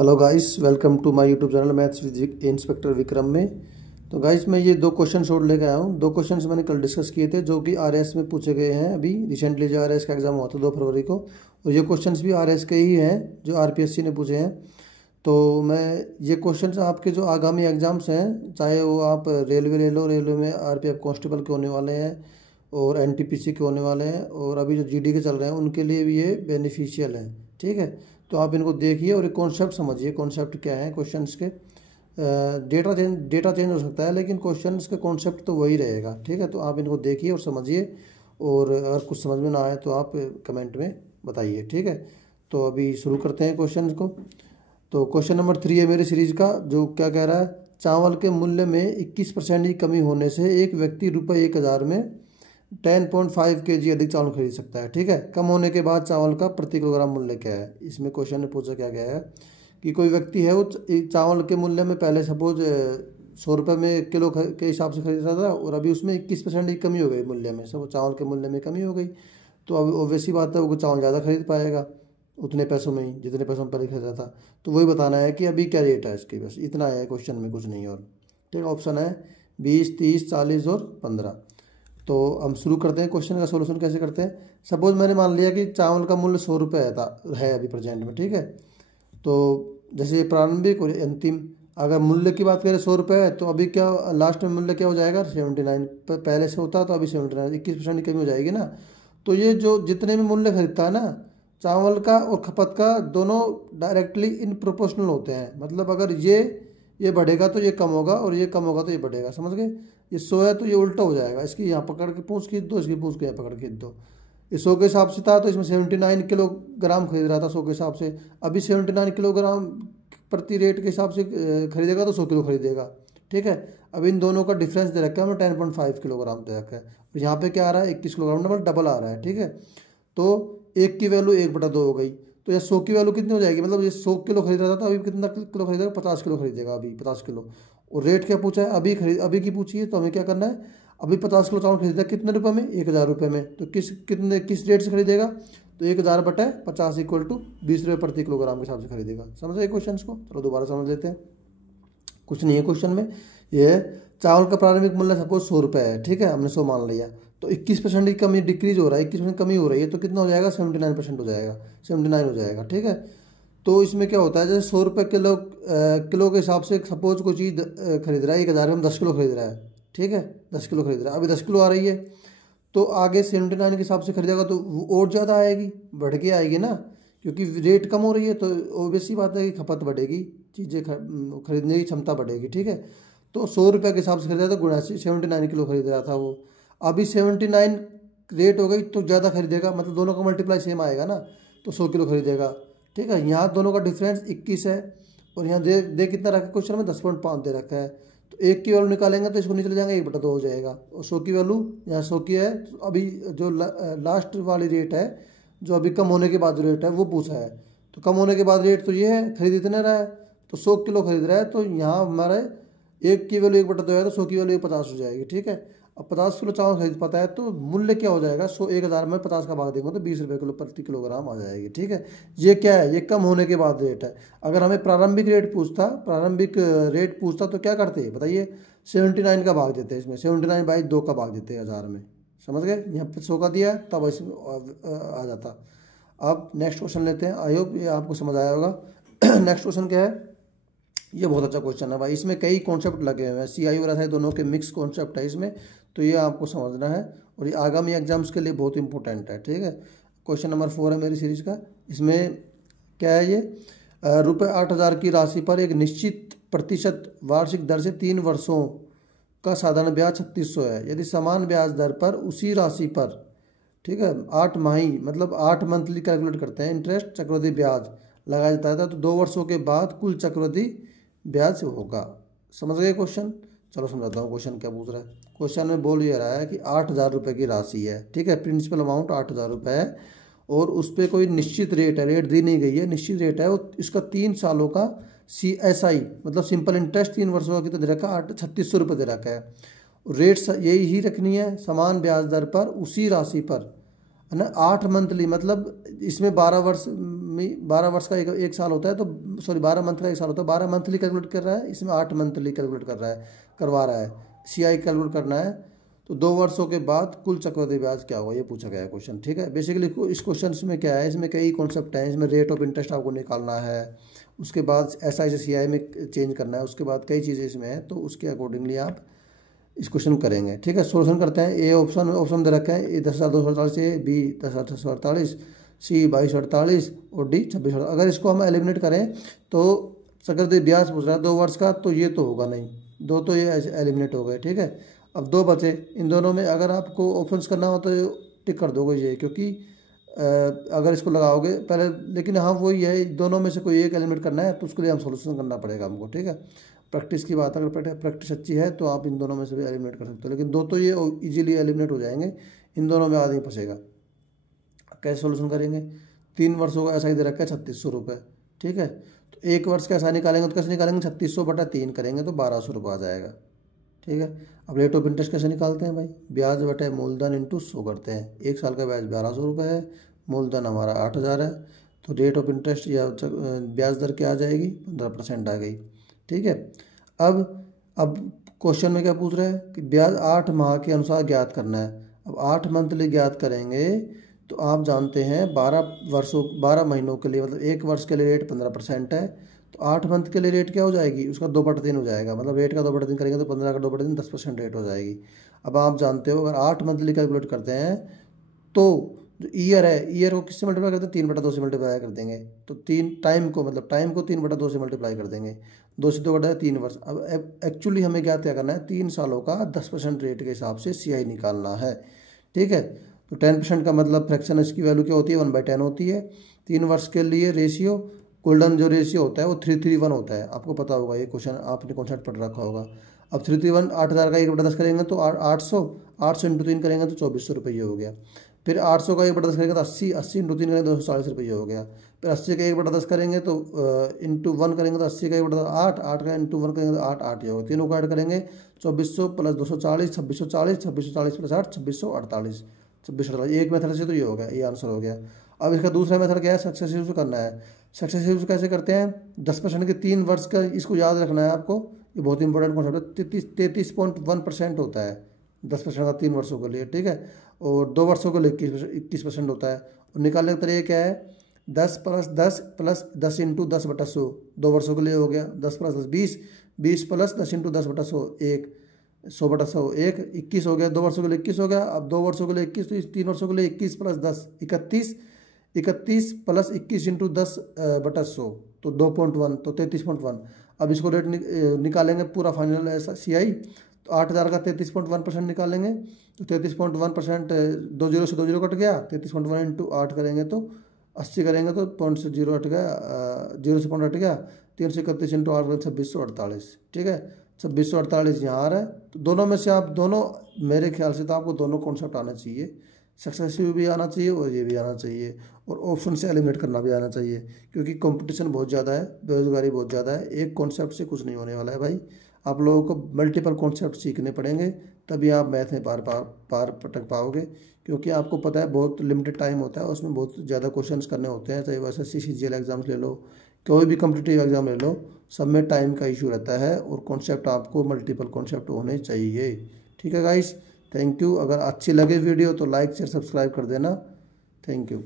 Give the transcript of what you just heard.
Hello guys, welcome to my YouTube channel maths with inspector Vikram में। तो guys मैं ये दो क्वेश्चन शॉर्ट लेकर आया हूँ। दो क्वेश्चंस मैंने कल डिस्कस किए थे जो कि आरएस में पूछे गए हैं। अभी रिसेंटली जो आरएस का एग्जाम हुआ था 2 फरवरी को, और ये क्वेश्चंस भी आरएस के ही हैं जो आरपीएससी ने पूछे हैं। तो मैं ये क्वेश्चंस आपके जो आगामी एग्जाम्स हैं, चाहे वो आप रेलवे ले लो, रेलवे में आरपीएफ कांस्टेबल के होने वाले हैं और एनटीपीसी के होने वाले हैं, और अभी जो जीडी के चल रहे हैं उनके लिए भी ये बेनिफिशियल है। ठीक है, तो आप इनको देखिए और ये कॉन्सेप्ट समझिए। कॉन्सेप्ट क्या है क्वेश्चंस के। डेटा चेंज हो सकता है लेकिन क्वेश्चंस के कॉन्सेप्ट तो वही रहेगा। ठीक है, तो आप इनको देखिए और समझिए, और अगर कुछ समझ में ना आए तो आप कमेंट में बताइए। ठीक है, तो अभी शुरू करते हैं क्वेश्चन को। तो क्वेश्चन नंबर 3 है मेरी सीरीज का, जो क्या कह रहा है, चावल के मूल्य में 21% की कमी होने से एक व्यक्ति ₹1000 में 10.5 kg अधिक चावल खरीद सकता है। ठीक है, कम होने के बाद चावल का प्रति किलोग्राम मूल्य क्या है। इसमें क्वेश्चन ने पूछा क्या गया है कि कोई व्यक्ति है वो चावल के मूल्य में पहले सपोज 100 रुपये में किलो के हिसाब से खरीद रहा था, और अभी उसमें 21% की कमी हो गई मूल्य में, सब चावल के मूल्य में कमी हो गई। तो अब ऑब्वियसली बात है वो चावल ज़्यादा खरीद पाएगा उतने पैसों में ही, जितने पैसों में पहले खरीदा था। तो वही बताना है कि अभी क्या रेट है इसकी, बस इतना है क्वेश्चन में, कुछ नहीं और। ठीक है, ऑप्शन है 20, 30, 40 और 15। तो हम शुरू करते हैं। क्वेश्चन का सोल्यूशन कैसे करते हैं। सपोज मैंने मान लिया कि चावल का मूल्य 100 रुपये है अभी प्रेजेंट में। ठीक है, तो जैसे प्रारंभिक और अंतिम, अगर मूल्य की बात करें 100 रुपये है, तो अभी क्या लास्ट में मूल्य क्या हो जाएगा 79। पहले से होता तो अभी 79, 21% की कमी हो जाएगी ना। तो ये जो जितने में मूल्य खरीदता है ना चावल का और खपत का, दोनों डायरेक्टली इन प्रोपोर्शनल होते हैं। मतलब अगर ये बढ़ेगा तो ये कम होगा, और ये कम होगा तो ये बढ़ेगा। समझ गए। ये 100 है तो ये उल्टा हो जाएगा, इसकी यहाँ पकड़ के पूंछ खींच दो, इसकी पूंछ के यहाँ पकड़ के खींच दो। ये 100 के हिसाब से था तो इसमें 79 किलोग्राम खरीद रहा था 100 के हिसाब से। अभी 79 किलोग्राम प्रति रेट के हिसाब से खरीदेगा तो 100 किलो खरीदेगा। ठीक है, अब इन दोनों का डिफरेंस दे रखा है, हमें 10.5 किलोग्राम दे रखा है। यहाँ पे क्या आ रहा है 21 किलोग्राम, डबल आ रहा है। ठीक है, तो 1 की वैल्यू 1/2 हो गई, तो ये 100 की वैल्यू कितनी हो जाएगी। मतलब ये 100 किलो खरीद रहा था तो अभी कितना किलो खरीदेगा, 50 किलो खरीदेगा अभी, 50 किलो। और रेट क्या पूछा है, अभी की पूछी है, तो हमें क्या करना है, अभी 50 किलो चावल खरीदेगा कितने रुपये में, 1000 रुपये में। तो किस रेट से खरीदेगा, तो 1000/50 = 20 रुपये प्रति किलोग्राम के हिसाब से खरीदेगा। समझ गए क्वेश्चन को। चलो दोबारा समझ लेते हैं। कुछ नहीं है क्वेश्चन में, ये चावल का प्रारंभिक मूल्य सपोज 100 रुपये है। ठीक है, हमने 100 मान लिया, तो 21% की कमी डिक्रीज हो रहा है, 21% कमी हो रही है, तो कितना हो जाएगा 79% हो जाएगा, 79 हो जाएगा। ठीक है, तो इसमें क्या होता है, जैसे 100 रुपये किलो के हिसाब से सपोज कोई चीज़ खरीद रहा है 1000 में 10 किलो खरीद रहा है। ठीक है, 10 किलो खरीद रहा है, अभी 10 किलो आ रही है, तो आगे 79 के हिसाब से खरीदेगा तो वो और ज़्यादा आएगी, बढ़ के आएगी ना, क्योंकि रेट कम हो रही है। तो ऑब्वियसली बात है कि खपत बढ़ेगी, चीज़ें खरीदने की क्षमता बढ़ेगी। ठीक है, तो 100 रुपये के हिसाब से खरीदा था, गुणा से 79 किलो खरीद रहा था वो, अभी 79 रेट हो गई तो ज़्यादा खरीदेगा, मतलब दोनों का मल्टीप्लाई सेम आएगा ना, तो 100 किलो खरीदेगा। ठीक है, यहाँ दोनों का डिफरेंस 21 है, और यहाँ दे कितना रखा है क्वेश्चन में, 10.5 दे रखा है। तो 1 की वैल्यू निकालेंगे तो इसको नीचे ले जाएंगे, 1/2 हो जाएगा। और 100 की वैल्यू यहाँ 100 की है, तो अभी जो लास्ट वाली रेट है, जो अभी कम होने के बाद जो रेट है वो पूछा है। तो कम होने के बाद रेट तो ये है, खरीद इतना रहा है, तो 100 किलो खरीद रहा है, तो यहाँ हमारे 1 की वैल्यू 1/2 है, तो 100 की वैल्यू 50 हो जाएगी। ठीक है, अब 50 किलो चावल खरीद पाता है तो मूल्य क्या हो जाएगा, 1000 में 50 का भाग देंगे तो 20 रुपये किलो प्रति किलोग्राम आ जाएगी। ठीक है, ये क्या है, ये कम होने के बाद रेट है। अगर हमें प्रारंभिक रेट पूछता तो क्या करते बताइए, 79 का भाग देते हैं इसमें, 79/2 का भाग देते हैं 1000 में। समझ गए, यहाँ पे 100 का दिया तब इसमें आ जाता। अब नेक्स्ट क्वेश्चन लेते हैं, आई होप ये आपको समझ आया होगा। नेक्स्ट क्वेश्चन क्या है, ये बहुत अच्छा क्वेश्चन है भाई, इसमें कई कॉन्सेप्ट लगे हुए हैं, CI और SI दोनों के मिक्स कॉन्सेप्ट है इसमें, तो ये आपको समझना है, और ये आगामी एग्जाम्स के लिए बहुत इंपॉर्टेंट है। ठीक है, क्वेश्चन नंबर 4 है मेरी सीरीज का। इसमें क्या है, ये ₹8000 की राशि पर एक निश्चित प्रतिशत वार्षिक दर से 3 वर्षों का साधारण ब्याज 3600 है। यदि समान ब्याज दर पर उसी राशि पर, ठीक है, 8 माही मतलब 8 मंथली कैलकुलेट करते हैं, इंटरेस्ट चक्रवृद्धि ब्याज लगाया जाता है, तो 2 वर्षों के बाद कुल चक्रवृद्धि ब्याज होगा। समझ गए क्वेश्चन। चलो समझाता हूँ क्वेश्चन क्या पूछ रहा है। क्वेश्चन में बोल ये रहा है कि 8000 रुपये की राशि है। ठीक है, प्रिंसिपल अमाउंट 8000 रुपये है, और उस पर कोई निश्चित रेट है, रेट दी नहीं गई है, निश्चित रेट है। वो इसका 3 सालों का CSI मतलब सिंपल इंटरेस्ट 3 वर्षों का कितना दे रखा है, 3600 रुपये दे रखा है। रेट यही ही रखनी है, समान ब्याज दर पर उसी राशि पर है ना। 8 मंथली मतलब इसमें 12 वर्ष का एक साल होता है, तो सॉरी 12 मंथ का एक साल होता है, 12 मंथली कैलकुलेट कर रहा है, इसमें 8 मंथली कैलकुलेट करवा रहा है। CI कैलकुलेट करना है, तो 2 वर्षों के बाद कुल चक्रवृद्धि ब्याज क्या होगा, ये पूछा गया है क्वेश्चन। ठीक है, बेसिकली इस क्वेश्चन में क्या है, इसमें कई कॉन्सेप्ट हैं। इसमें रेट ऑफ इंटरेस्ट आपको निकालना है, उसके बाद SI से CI में चेंज करना है, उसके बाद कई चीज़ें इसमें हैं, तो उसके अकॉर्डिंगली आप इस क्वेश्चन करेंगे। ठीक है, सोल्यूशन करते हैं। ए ऑप्शन दे रखा है, A 10,248, A B 10,848, C 2248 और D 2648। अगर इसको हम एलिमिनेट करें तो चक्रवृद्धि ब्याज पूछ रहा है 2 वर्ष का, तो ये तो होगा नहीं, दो तो ये एलिमिनेट हो गए। ठीक है, अब 2 बचे। इन दोनों में अगर आपको ऑप्शंस करना हो तो टिक कर दोगे ये, क्योंकि अगर इसको लगाओगे पहले, लेकिन हाँ वही है, दोनों में से कोई एक एलिमिनेट करना है तो उसके लिए हम सोल्यूशन करना पड़ेगा हमको। ठीक है, प्रैक्टिस की बात, अगर प्रैक्टिस अच्छी है तो आप इन दोनों में से भी एलिमिनेट कर सकते हो, लेकिन 2 तो ये इजीली एलिमिनेट हो जाएंगे, इन दोनों में आदमी फंसेगा। कैसे सोल्यूशन करेंगे, 3 वर्षों का ऐसा दे रखा है 3600 रुपये। ठीक है, तो 1 वर्ष का ऐसा निकालेंगे तो कैसे निकालेंगे, 3600/3 करेंगे तो 1200 रुपये आ जाएगा। ठीक है, अब रेट ऑफ इंटरेस्ट कैसे निकालते हैं भाई, ब्याज बटे मूलधन इंटू 100 करते हैं। 1 साल का ब्याज 1200 रुपये है, मूलधन हमारा 8000 है, तो रेट ऑफ इंटरेस्ट या ब्याज दर क्या आ जाएगी, 15% आ गई। ठीक है, अब क्वेश्चन में क्या पूछ रहा है कि ब्याज 8 माह के अनुसार ज्ञात करना है। अब 8 मंथली ज्ञात करेंगे तो आप जानते हैं 12 महीनों के लिए, मतलब 1 वर्ष के लिए रेट 15% है, तो 8 मंथ के लिए रेट क्या हो जाएगी, उसका 2/3 हो जाएगा। मतलब रेट का 2/3 करेंगे तो 15 का 2/3 10% रेट हो जाएगी। अब आप जानते हो अगर 8 मंथली कैलकुलेट करते हैं तो जो ईयर है, ईयर को किससे मल्टीप्लाई करते हैं, 3/2 से मल्टीप्लाई कर देंगे, तो 3 टाइम को, मतलब टाइम को 3/2 से मल्टीप्लाई कर देंगे, 2 से 2 घटाए 3 वर्ष। अब एक्चुअली हमें क्या तय करना है, 3 सालों का 10% रेट के हिसाब से CI निकालना है। ठीक है, तो 10% का मतलब फ्रैक्शन, इसकी वैल्यू क्या होती है, 1/10 होती है। 3 वर्ष के लिए रेशियो, गोल्डन जो रेशियो होता है वो 3:1 होता है, आपको पता होगा, ये क्वेश्चन आपने कॉन्सेप्ट पढ़ रखा होगा। अब 3:1, 8000 का 1/10 करेंगे तो 800 इंटू 3 करेंगे तो 2400 रुपये हो गया। फिर 800 का 1/10 करेंगे तो 80 इंटू 3 करेंगे तो 240 रुपये हो गया। फिर 80 का 1/10 करेंगे तो इंटू 1 करेंगे तो 80 का 1/8, 8 का इंटू 1 करेंगे तो 8 ही होगा। तीनों को ऐड करेंगे 2400 प्लस 240, 2640, 2640 प्लस 8, 2648, 2648। एक मेथड से तो ये हो गया, ये आंसर हो गया। अब इसका दूसरा मेथड क्या है, सक्सेसिव से करना है। सक्सेसिव कैसे करते हैं, 10% के 3 वर्ष का, इसको याद रखना है आपको, ये बहुत इंपॉर्टेंट कॉन्सेप्ट है। 33.1% होता है 10% का 3 वर्षों के लिए। ठीक है, और 2 वर्षों के लिए 21% होता है। और निकालने का तरीका क्या है, 10 प्लस 10 प्लस 10 इंटू 10/100, 2 वर्षों के लिए हो गया। 10 प्लस 10 20, 20 प्लस 10 इंटू 10/100 1, 100/100 1, 21 हो गया। 2 वर्षों के लिए 21 हो गया। अब 2 वर्षों के लिए 21, तो 3 वर्षों के लिए 21 प्लस 10 31, 31 प्लस 21 इंटू 10/100 तो 2.1, तो 33.1। अब इसको रेट निकालेंगे पूरा फाइनल ऐसा CI, तो 8000 का 33.1% निकालेंगे, तो 33.1%, 2 जीरो से 2 जीरो कट गया, 33.1 इंटू 8 करेंगे तो 80 करेंगे तो पॉइंट से 0 हट गया, 0 से पॉइंट हट गया, 331 इंटू 8 करेंगे 2648। ठीक है, 2648 यहाँ आ रहा है। तो दोनों में से आप दोनों, मेरे ख्याल से तो आपको दोनों कॉन्सेप्ट आना चाहिए, सक्सेसिव भी आना चाहिए और ये भी आना चाहिए, और ऑप्शन से एलिमिनेट करना भी आना चाहिए, क्योंकि कंपटीशन बहुत ज़्यादा है, बेरोजगारी बहुत ज़्यादा है। एक कॉन्सेप्ट से कुछ नहीं होने वाला है भाई, आप लोगों को मल्टीपल कॉन्सेप्ट सीखने पड़ेंगे, तभी आप मैथ में पार पटक पाओगे। क्योंकि आपको पता है बहुत लिमिटेड टाइम होता है, उसमें बहुत ज़्यादा क्वेश्चंस करने होते हैं, चाहे वह SSC CGL एग्जाम्स ले लो, कोई भी कॉम्पिटिटिव एग्जाम ले लो, सब में टाइम का इशू रहता है, और कॉन्सेप्ट आपको मल्टीपल कॉन्सेप्ट होने चाहिए। ठीक है गाइस, थैंक यू। अगर अच्छी लगे वीडियो तो लाइक शेयर सब्सक्राइब कर देना। Thank you.